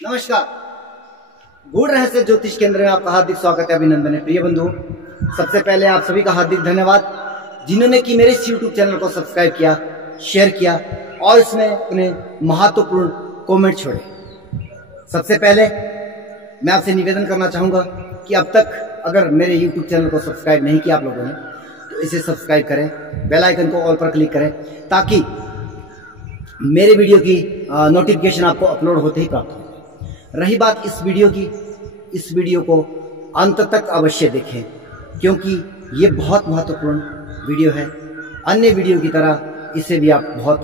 नमस्कार। गूढ़ रहस्य ज्योतिष केंद्र में आपका हार्दिक स्वागत है, अभिनंदन है। प्रिय बंधुओं, सबसे पहले आप सभी का हार्दिक धन्यवाद जिन्होंने कि मेरे इस YouTube चैनल को सब्सक्राइब किया, शेयर किया और इसमें अपने महत्वपूर्ण कमेंट छोड़े। सबसे पहले मैं आपसे निवेदन करना चाहूंगा कि अब तक अगर मेरे YouTube चैनल को सब्सक्राइब नहीं किया आप लोगों ने तो इसे सब्सक्राइब करें, बेल आइकन को ऑल पर क्लिक करें ताकि मेरे वीडियो की नोटिफिकेशन आपको अपलोड होते ही प्राप्त हो। रही बात इस वीडियो की, इस वीडियो को अंत तक अवश्य देखें क्योंकि ये बहुत महत्वपूर्ण वीडियो है। अन्य वीडियो की तरह इसे भी आप बहुत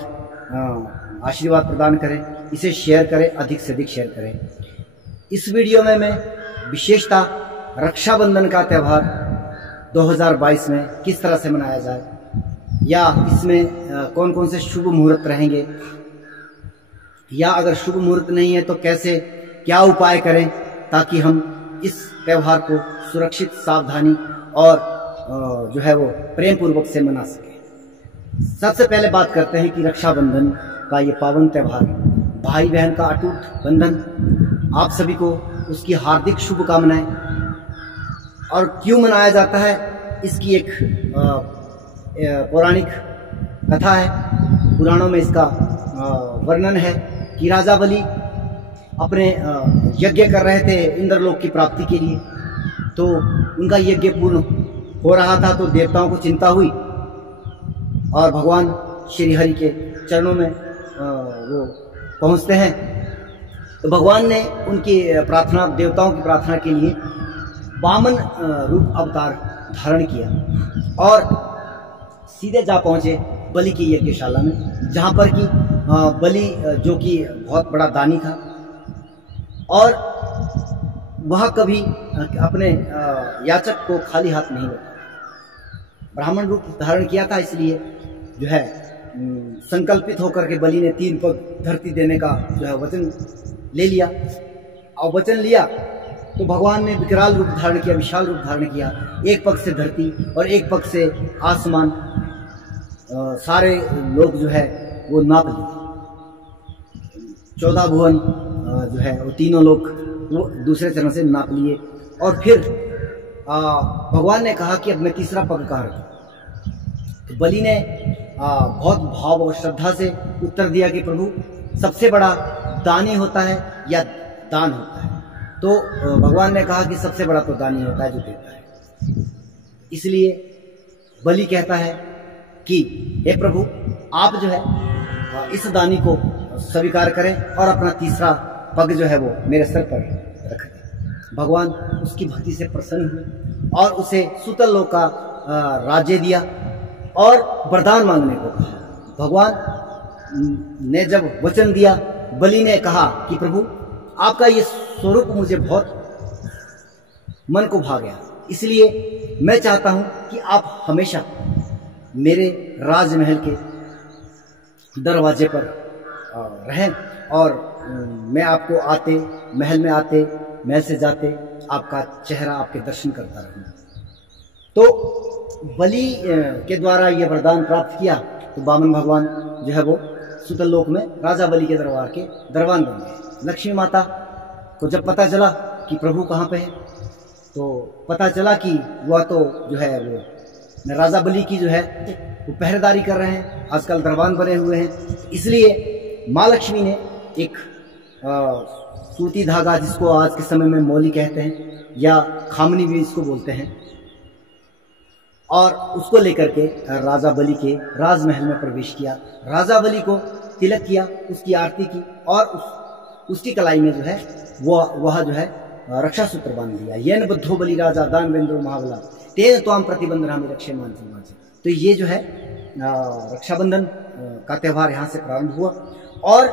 आशीर्वाद प्रदान करें, इसे शेयर करें, अधिक से अधिक शेयर करें। इस वीडियो में मैं विशेषता रक्षाबंधन का त्यौहार 2022 में किस तरह से मनाया जाए या इसमें कौन कौन से शुभ मुहूर्त रहेंगे या अगर शुभ मुहूर्त नहीं है तो कैसे क्या उपाय करें ताकि हम इस त्यौहार को सुरक्षित, सावधानी और जो है वो प्रेम पूर्वक से मना सकें। सबसे पहले बात करते हैं कि रक्षाबंधन का ये पावन त्यौहार, भाई बहन का अटूट बंधन, आप सभी को उसकी हार्दिक शुभकामनाएं। और क्यों मनाया जाता है इसकी एक पौराणिक कथा है। पुराणों में इसका वर्णन है कि राजा बलि अपने यज्ञ कर रहे थे इंद्रलोक की प्राप्ति के लिए, तो उनका यज्ञ पूर्ण हो रहा था तो देवताओं को चिंता हुई और भगवान श्री हरि के चरणों में वो पहुंचते हैं। तो भगवान ने उनकी प्रार्थना, देवताओं की प्रार्थना के लिए वामन रूप अवतार धारण किया और सीधे जा पहुंचे बलि की यज्ञशाला में, जहां पर कि बलि जो कि बहुत बड़ा दानी था और वह कभी अपने याचक को खाली हाथ नहीं लौटा। ब्राह्मण रूप धारण किया था, इसलिए जो है संकल्पित होकर के बलि ने 3 पग धरती देने का जो है वचन ले लिया। और वचन लिया तो भगवान ने विकराल रूप धारण किया, विशाल रूप धारण किया। एक पग से धरती और एक पग से आसमान, सारे लोग जो है वो नाप लिए। 14 भुवन जो है वो तीनों लोग वो दूसरे चरण से नाप लिए और फिर भगवान ने कहा कि अब मैं तीसरा पग कहाँ रखूं। तो बलि ने बहुत भाव और श्रद्धा से उत्तर दिया कि प्रभु, सबसे बड़ा दानी होता है या दान होता है? तो भगवान ने कहा कि सबसे बड़ा तो दानी होता है जो देता है। इसलिए बलि कहता है कि हे प्रभु, आप जो है इस दानी को स्वीकार करें और अपना तीसरा पग जो है वो मेरे सर पर रख दें। भगवान उसकी भक्ति से प्रसन्न हुए और उसे सुतल लोक का राज्य दिया और वरदान मांगने को कहा। भगवान ने जब वचन दिया, बलि ने कहा कि प्रभु, आपका ये स्वरूप मुझे बहुत मन को भा गया, इसलिए मैं चाहता हूं कि आप हमेशा मेरे राजमहल के दरवाजे पर रहें और मैं आपको आते, महल में आते, महल से जाते आपका चेहरा, आपके दर्शन करता रहूं। तो बलि के द्वारा यह वरदान प्राप्त किया तो वामन भगवान जो है वो सुतल लोक में राजा बलि के दरबार के दरबान बन गए। लक्ष्मी माता को जब पता चला कि प्रभु कहाँ पे है तो पता चला कि वह तो जो है वो राजा बलि की जो है वो पहरेदारी कर रहे हैं, आजकल दरबान बने हुए हैं। इसलिए माँ लक्ष्मी ने एक सूती धागा, जिसको आज के समय में मौली कहते हैं या खामनी भी इसको बोलते हैं, और उसको लेकर के राजा बलि के राजमहल में प्रवेश किया। राजा बलि को तिलक किया, उसकी आरती की और उसकी कलाई में जो है वह जो है रक्षा सूत्र बांध दिया। येन बद्धो बलि राजा दान वेंद्रो महाबला तेन त्वाम प्रतिबंधना में रक्षे मान। तो ये जो है रक्षाबंधन का त्यौहार यहाँ से प्रारंभ हुआ और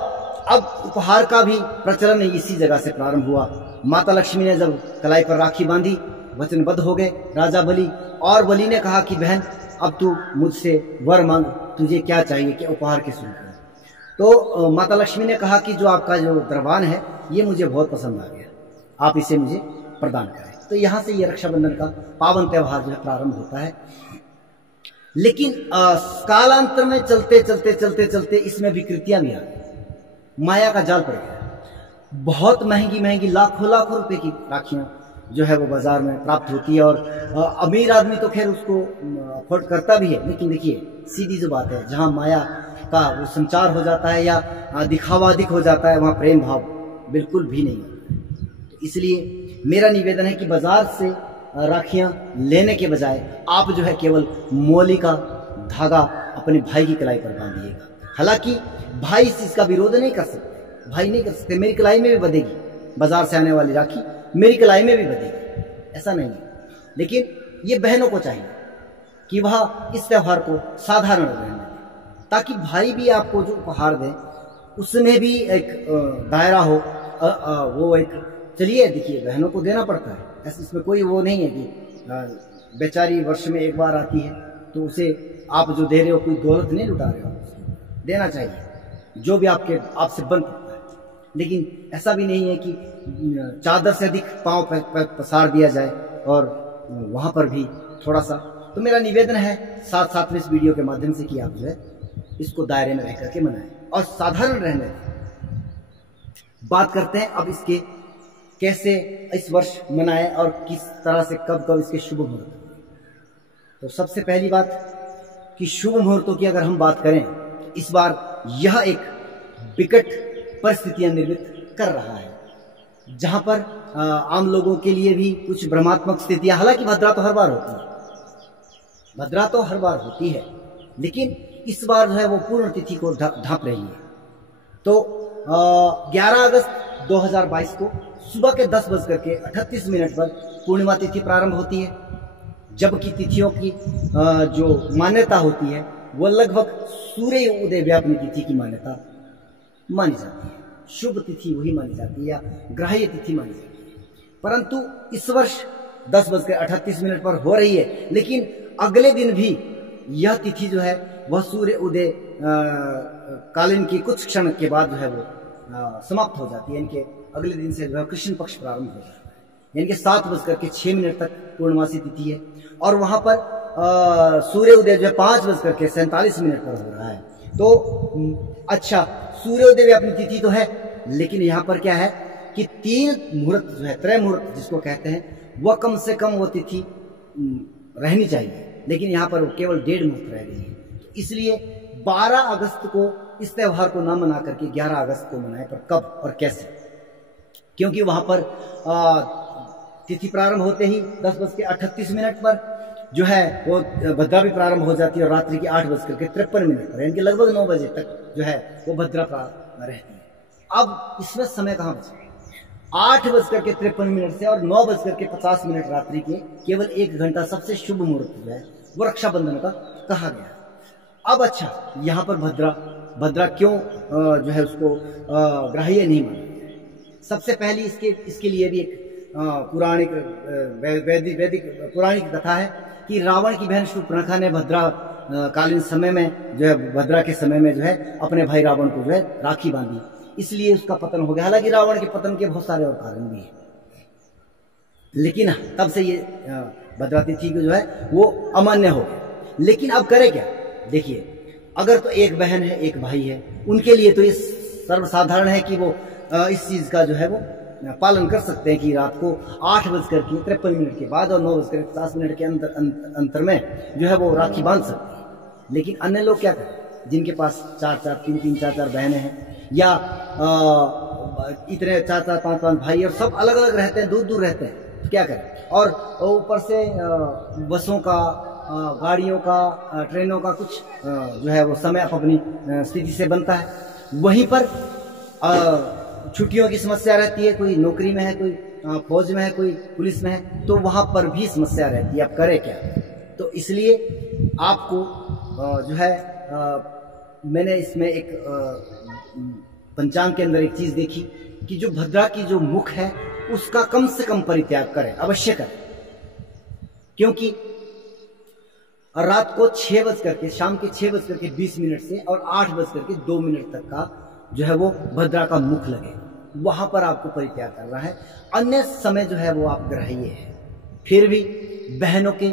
अब उपहार का भी प्रचलन इसी जगह से प्रारंभ हुआ। माता लक्ष्मी ने जब कलाई पर राखी बांधी, वचनबद्ध हो गए राजा बलि, और बलि ने कहा कि बहन, अब तू मुझसे वर मांग, तुझे क्या चाहिए, क्या उपहार के स्वरूप में। तो माता लक्ष्मी ने कहा कि जो आपका जो दरबान है ये मुझे बहुत पसंद आ गया, आप इसे मुझे प्रदान करें। तो यहाँ से ये रक्षाबंधन का पावन त्यौहार जो है प्रारंभ होता है। लेकिन कालांतर में चलते चलते चलते चलते इसमें विकृतियां भी आ गई, माया का जाल पड़ गया। बहुत महंगी महंगी लाखों लाखों रुपए की राखियां जो है वो बाजार में प्राप्त होती है। और अमीर आदमी तो खैर उसको अफोर्ड करता भी है, लेकिन देखिए सीधी जो बात है, जहां माया का वो संचार हो जाता है या दिखावा अधिक हो जाता है, वहां प्रेम भाव बिल्कुल भी नहीं होता है। तो इसलिए मेरा निवेदन है कि बाजार से राखियां लेने के बजाय आप जो है केवल मौली का धागा अपने भाई की कलाई पर बांधिएगा। हालांकि भाई इस चीज का विरोध नहीं कर सकते, भाई नहीं कर सकते, मेरी कलाई में भी बंधेगी, बाजार से आने वाली राखी मेरी कलाई में भी बंधेगी, ऐसा नहीं है। लेकिन ये बहनों को चाहिए कि वह इस त्योहार को साधारण रहने दें, ताकि भाई भी आपको जो उपहार दें उसमें भी एक दायरा हो। वो एक, चलिए देखिए बहनों को देना पड़ता है, ऐसे इसमें कोई वो नहीं है कि बेचारी वर्ष में एक बार आती है तो उसे आप जो दे रहे हो कोई दौलत नहीं लुटा रहे हो, देना चाहिए जो भी आपसे बन सकता है। लेकिन ऐसा भी नहीं है कि चादर से अधिक पांव पसार दिया जाए और वहां पर भी थोड़ा सा। तो मेरा निवेदन है साथ साथ में इस वीडियो के माध्यम से कि आप जो है इसको दायरे में रह करके मनाएं और साधारण रहने दें। बात करते हैं अब इसके कैसे इस वर्ष मनाएं और किस तरह से कब कब इसके शुभ मुहूर्त। तो सबसे पहली बात कि शुभ मुहूर्तों की अगर हम बात करें, इस बार यह एक विकट परिस्थितियां निर्मित कर रहा है, जहां पर आम लोगों के लिए भी कुछ भ्रमात्मक स्थितियां, हालांकि भद्रा तो हर बार होती है, भद्रा तो हर बार होती है, लेकिन इस बार जो है वो पूर्ण तिथि को ढांप रही है। तो 11 अगस्त 2022 को सुबह के 10:38 पर पूर्णिमा तिथि प्रारंभ होती है, जबकि तिथियों की जो मान्यता होती है वो लगभग सूर्य उदय व्यापनी तिथि की मान्यता मानी जाती है, शुभ तिथि वही मानी जाती है या ग्राह्य तिथि मानी जाती है। परंतु इस वर्ष 10:38 पर हो रही है, लेकिन अगले दिन भी यह तिथि जो है वह सूर्य उदय कालीन की कुछ क्षण के बाद जो है वो समाप्त हो जाती है। इनके अगले दिन से जो है कृष्ण पक्ष प्रारंभ हो जाता है, यानी कि 7:06 तक पूर्णमासी तिथि है। और वहां पर सूर्य उदय जो है 5:47 पर हो रहा है। तो अच्छा, सूर्योदय व्यापनी तिथि तो है, लेकिन यहाँ पर क्या है कि 3 मुहूर्त जो है, त्रय मुहूर्त जिसको कहते हैं, वह कम से कम वो तिथि रहनी चाहिए, लेकिन यहाँ पर वो केवल 1.5 मुहूर्त रह गई है। तो इसलिए 12 अगस्त को इस त्योहार को न मना करके 11 अगस्त को मनाए, पर कब और कैसे? क्योंकि वहां पर तिथि प्रारंभ होते ही 10:38 पर जो है वो भद्रा भी प्रारंभ हो जाती है, और रात्रि की 8:53 पर, यानी कि लगभग 9 बजे तक जो है वो भद्रा रहती है। अब इसमें समय कहाँ बचा? 8:53 से और 9:50 रात्रि के केवल 1 घंटा सबसे शुभ मुहूर्त जो है वो रक्षाबंधन का कहा गया है। अब अच्छा, यहाँ पर भद्रा क्यों जो है उसको ग्राह्य नहीं माना? सबसे पहली इसके लिए भी एक पुराणिक वैदिक पौराणिक कथा है कि रावण की बहन शूर्पणखा ने भद्रा कालीन समय में जो है, भद्रा के समय में जो है अपने भाई रावण को जो है राखी बांधी, इसलिए उसका पतन हो गया। हालांकि रावण के पतन के बहुत सारे और कारण भी हैं, लेकिन तब से ये भद्रा तिथि को जो है वो अमान्य हो गया। लेकिन अब करे क्या? देखिए, अगर तो एक बहन है एक भाई है, उनके लिए तो ये सर्वसाधारण है कि वो इस चीज का जो है वो पालन कर सकते हैं कि रात को 8:53 के बाद और 9:50 के अंतर में जो है वो राखी बांध सकते हैं। लेकिन अन्य लोग क्या करें, जिनके पास 3-3 4 बहनें हैं, या इतने 4-4 5-5 भाई और सब अलग अलग रहते हैं, दूर दूर रहते हैं, तो क्या करें? और ऊपर से बसों का, गाड़ियों का, ट्रेनों का कुछ जो है वो समय अपनी स्थिति से बनता है। वहीं पर छुट्टियों की समस्या रहती है, कोई नौकरी में है, कोई फौज में है, कोई पुलिस में है, तो वहां पर भी समस्या रहती है। अब करे क्या? तो इसलिए आपको जो है मैंने इसमें एक पंचांग के अंदर एक चीज देखी कि जो भद्रा की जो मुख है उसका कम से कम परित्याग करें, अवश्य करें, क्योंकि रात को 6 बज करके, शाम के 6:20 से और 8:02 तक का जो है वो भद्रा का मुख लगे, वहां पर आपको परित्याग करना है। अन्य समय जो है वो आप ग्राह्य है। फिर भी बहनों के,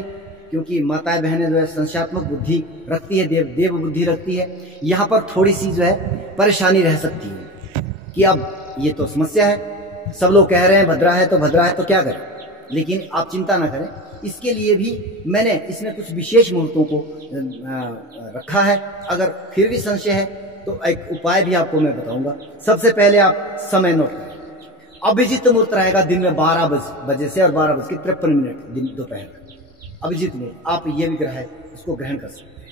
क्योंकि माताएं बहनें जो है संशयात्मक बुद्धि रखती है, देव बुद्धि रखती है, यहाँ पर थोड़ी सी जो है परेशानी रह सकती है कि अब ये तो समस्या है। सब लोग कह रहे हैं भद्रा है तो क्या करें, लेकिन आप चिंता ना करें, इसके लिए भी मैंने इसमें कुछ विशेष मुहूर्तों को रखा है। अगर फिर भी संशय है तो एक उपाय भी आपको मैं बताऊंगा। सबसे पहले आप समय नोट करें। अभिजीत मुहूर्त रहेगा दिन में 12 बजे से और 12:53 दिन दोपहर। अभिजीत में आप ये विग्रह है उसको ग्रहण कर सकते हैं।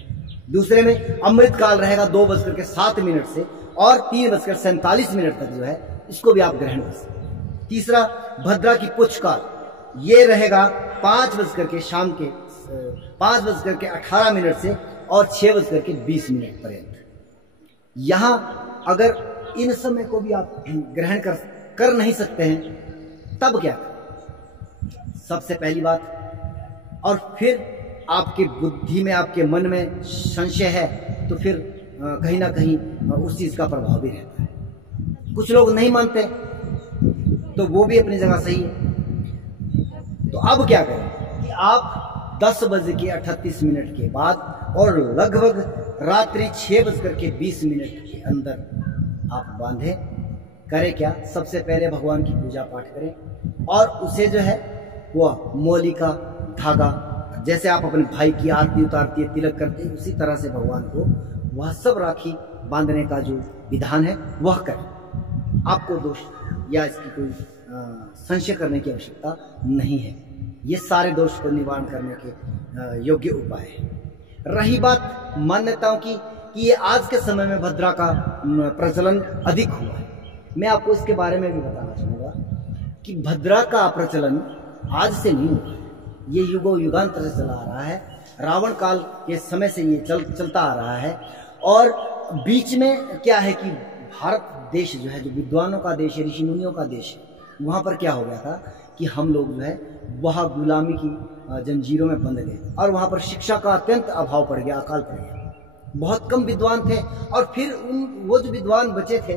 दूसरे में अमृत काल रहेगा 2:07 से और 3:47 तक जो है इसको भी आप ग्रहण कर सकते हैं। तीसरा भद्रा की पुच्छ काल ये रहेगा 5 शाम के 5:18 से और 6:20 पर्यंत। यहां अगर इन समय को भी आप ग्रहण कर नहीं सकते हैं तब क्या करें? सबसे पहली बात, और फिर आपकी बुद्धि में आपके मन में संशय है तो फिर कहीं ना कहीं उस चीज का प्रभाव भी रहता है। कुछ लोग नहीं मानते तो वो भी अपनी जगह सही है। तो अब क्या करें कि आप 10:38 के बाद और लगभग रात्रि 6:20 के अंदर आप बांधे। करें क्या? सबसे पहले भगवान की पूजा पाठ करें और उसे जो है वह मौली का धागा, जैसे आप अपने भाई की आरती उतारती है, तिलक करते हैं, उसी तरह से भगवान को वह सब राखी बांधने का जो विधान है वह करें। आपको दोष या इसकी कोई संशय करने की आवश्यकता नहीं है। ये सारे दोष को निवारण करने के योग्य उपाय है। रही बात मान्यताओं की कि ये आज के समय में भद्रा का प्रचलन अधिक हुआ है, मैं आपको इसके बारे में भी बताना चाहूंगा कि भद्रा का प्रचलन आज से नहीं हुआ है। ये युगांतर से चला आ रहा है। रावण काल के समय से ये चलता आ रहा है। और बीच में क्या है कि भारत देश जो है, जो विद्वानों का देश है, ऋषि मुनियों का देश है, वहां पर क्या हो गया था कि हम लोग जो है वह गुलामी की जंजीरों में बंध गए और वहां पर शिक्षा का अत्यंत अभाव पड़ गया, अकाल पड़ गया। बहुत कम विद्वान थे और फिर वो जो विद्वान बचे थे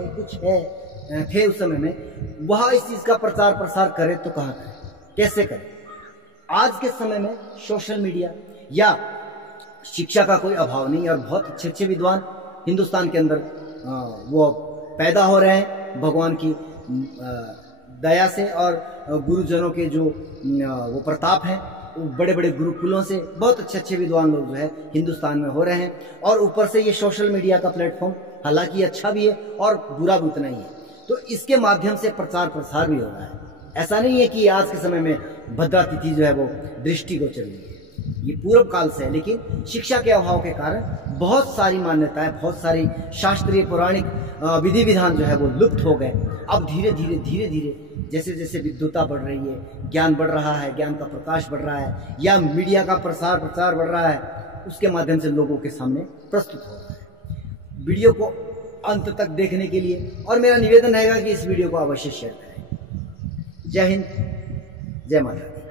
थे उस समय में, वह इस चीज का प्रचार प्रसार करे तो कहाँ करें, कैसे करें? आज के समय में सोशल मीडिया या शिक्षा का कोई अभाव नहीं और बहुत अच्छे अच्छे विद्वान हिंदुस्तान के अंदर वो पैदा हो रहे हैं भगवान की दया से। और गुरुजनों के जो वो प्रताप है, बड़े बड़े गुरुकुलों से बहुत अच्छे अच्छे विद्वान लोग जो है हिंदुस्तान में हो रहे हैं। और ऊपर से ये सोशल मीडिया का प्लेटफॉर्म हालांकि अच्छा भी है और बुरा भी उतना ही है, तो इसके माध्यम से प्रचार प्रसार भी हो रहा है। ऐसा नहीं है कि आज के समय में भद्रा तिथि जो है वो दृष्टिगोचर नहीं है, ये पूर्व काल से है, लेकिन शिक्षा के अभाव के कारण बहुत सारी मान्यताएं, बहुत सारी शास्त्रीय पौराणिक विधि विधान जो है वो लुप्त हो गए। अब धीरे धीरे जैसे जैसे विद्वता बढ़ रही है, ज्ञान बढ़ रहा है, ज्ञान का प्रकाश बढ़ रहा है, या मीडिया का प्रचार बढ़ रहा है, उसके माध्यम से लोगों के सामने प्रस्तुत हो रहा है। वीडियो को अंत तक देखने के लिए और मेरा निवेदन रहेगा कि इस वीडियो को अवश्य शेयर करें। जय हिंद, जय माता दी।